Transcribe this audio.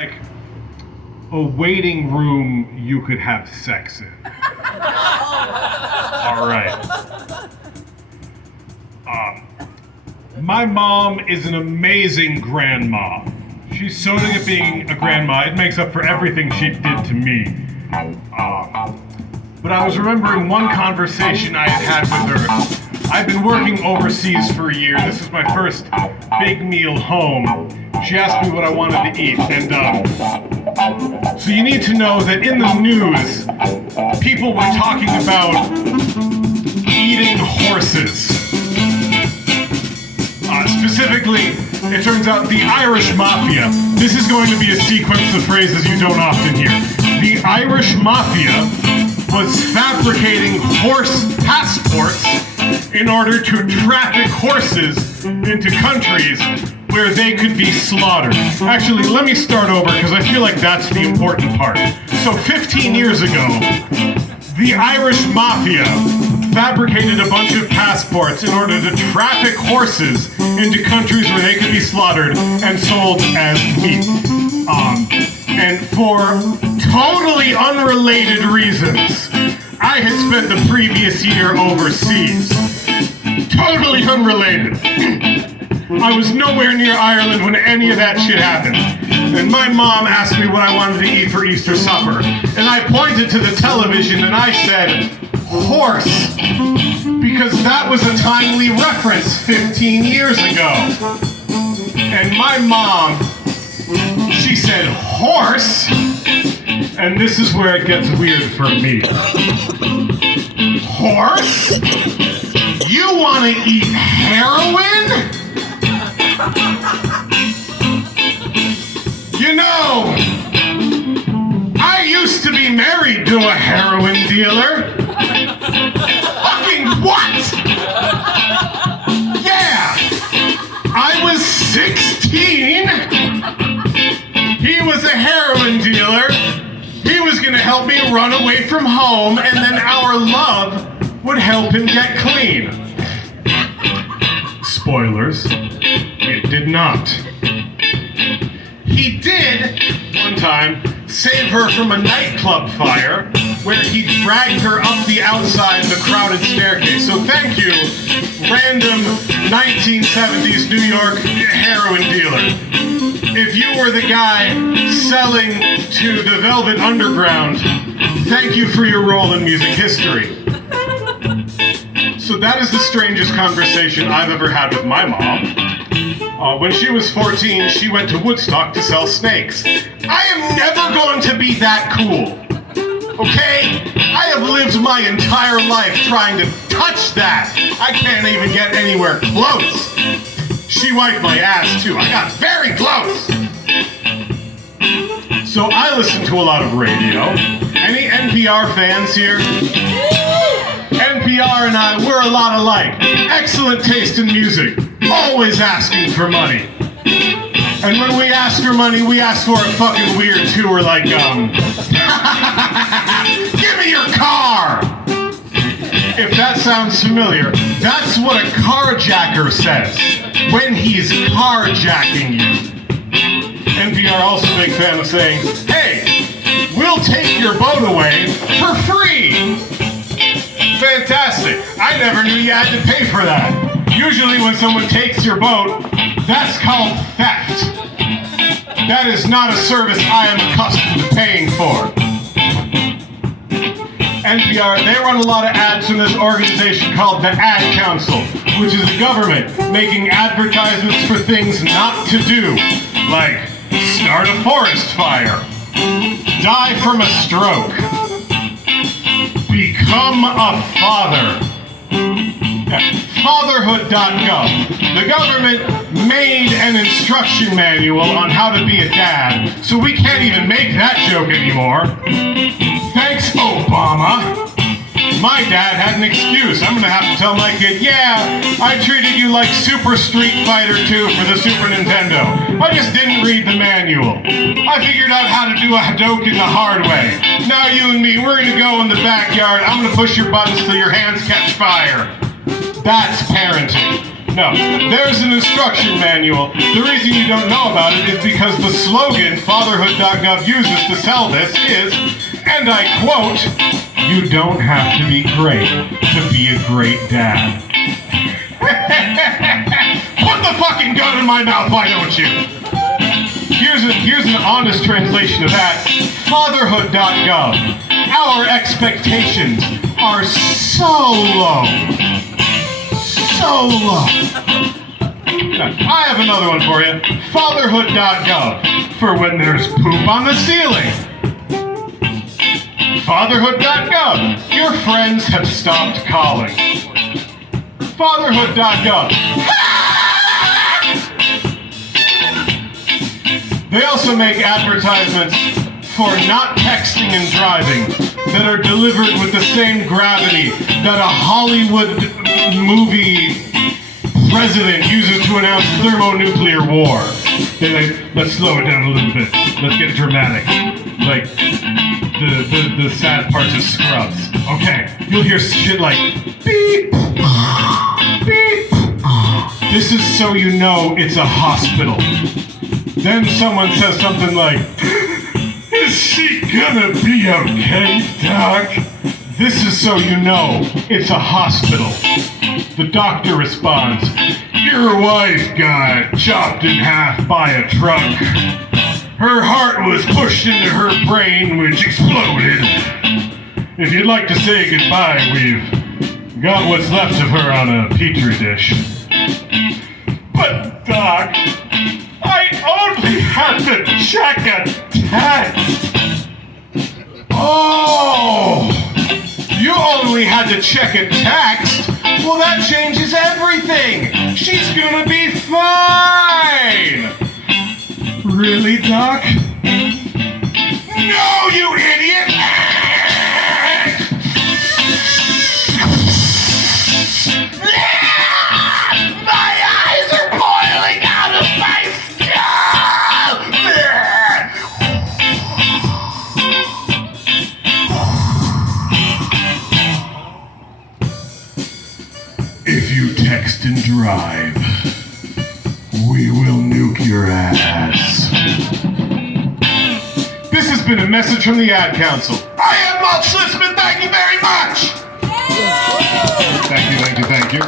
Like a waiting room you could have sex in. All right. My mom is an amazing grandma. She's so good at being a grandma. It makes up for everything she did to me. But I was remembering one conversation I had with her. I've been working overseas for a year. This is my first big meal home. She asked me what I wanted to eat, and so you need to know that in the news, people were talking about eating horses. Specifically, it turns out the Irish Mafia. This is going to be a sequence of phrases you don't often hear. The Irish Mafia was fabricating horse passports in order to traffic horses into countries where they could be slaughtered. Actually, let me start over because I feel like that's the important part. So 15 years ago, the Irish Mafia fabricated a bunch of passports in order to traffic horses into countries where they could be slaughtered and sold as meat. And for totally unrelated reasons, I had spent the previous year overseas. Totally unrelated. I was nowhere near Ireland when any of that shit happened. And my mom asked me what I wanted to eat for Easter supper. And I pointed to the television and I said, horse. Because that was a timely reference 15 years ago. And my mom, she said, horse? And this is where it gets weird for me. Horse? You want to eat heroin? You know, I used to be married to a heroin dealer. Fucking what? Yeah, I was 16. He was a heroin dealer. He was gonna help me run away from home, and then our love would help him get clean. Spoilers, it did not. He did, one time, save her from a nightclub fire where he dragged her up the outside of the crowded staircase. So thank you, random 1970s New York heroin dealer. If you were the guy selling to the Velvet Underground, thank you for your role in music history. So that is the strangest conversation I've ever had with my mom. When she was 14, she went to Woodstock to sell snakes. I am never going to be that cool, okay? I have lived my entire life trying to touch that. I can't even get anywhere close. She wiped my ass too. I got very close. So I listen to a lot of radio. Any NPR fans here? NPR and I, we're a lot alike. Excellent taste in music. Always asking for money. And when we ask for money, we ask for it fucking weird too. We're like, give me your car! If that sounds familiar, that's what a carjacker says when he's carjacking you. NPR also a big fan of saying, hey, we'll take your boat away for free! Fantastic. I never knew you had to pay for that. Usually when someone takes your boat, that's called theft. That is not a service I am accustomed to paying for. NPR, they run a lot of ads from this organization called the Ad Council, which is the government making advertisements for things not to do, like start a forest fire, die from a stroke, become a father. Fatherhood.gov. The government made an instruction manual on how to be a dad, so we can't even make that joke anymore. Thanks, Obama. My dad had an excuse. I'm gonna have to tell my kid, yeah, I treated you like Super Street Fighter 2 for the Super Nintendo. I just didn't read the manual. I figured out how to do a Hadouken the hard way. Now you and me, we're gonna go in the backyard. I'm gonna push your buttons till your hands catch fire. That's parenting. No, there's an instruction manual. The reason you don't know about it is because the slogan fatherhood.gov uses to sell this is, and I quote, "You don't have to be great to be a great dad." Put the fucking gun in my mouth, why don't you? Here's an honest translation of that. Fatherhood.gov. Our expectations are so low. So low. I have another one for you. Fatherhood.gov. For when there's poop on the ceiling. Fatherhood.gov. Your friends have stopped calling. Fatherhood.gov. They also make advertisements for not texting and driving that are delivered with the same gravity that a Hollywood movie president uses to announce thermonuclear war. They're like, let's slow it down a little bit. Let's get dramatic. Like the sad parts of Scrubs. Okay, you'll hear shit like beep, beep. This is so you know it's a hospital. Then someone says something like, "Is she gonna be okay, Doc?" This is so you know it's a hospital. The doctor responds, "Your wife got chopped in half by a truck. Her heart was pushed into her brain, which exploded. If you'd like to say goodbye, we've got what's left of her on a petri dish." But, Doc, I only had to check a text. Oh, you only had to check a text? Well, that changes everything. She's gonna be fine. Really, Doc? No, you idiot! My eyes are boiling out of my skull! If you text and drive, we will nuke your ass. This has been a message from the Ad Council. I am Malt Schlitzmann, thank you very much! Thank you.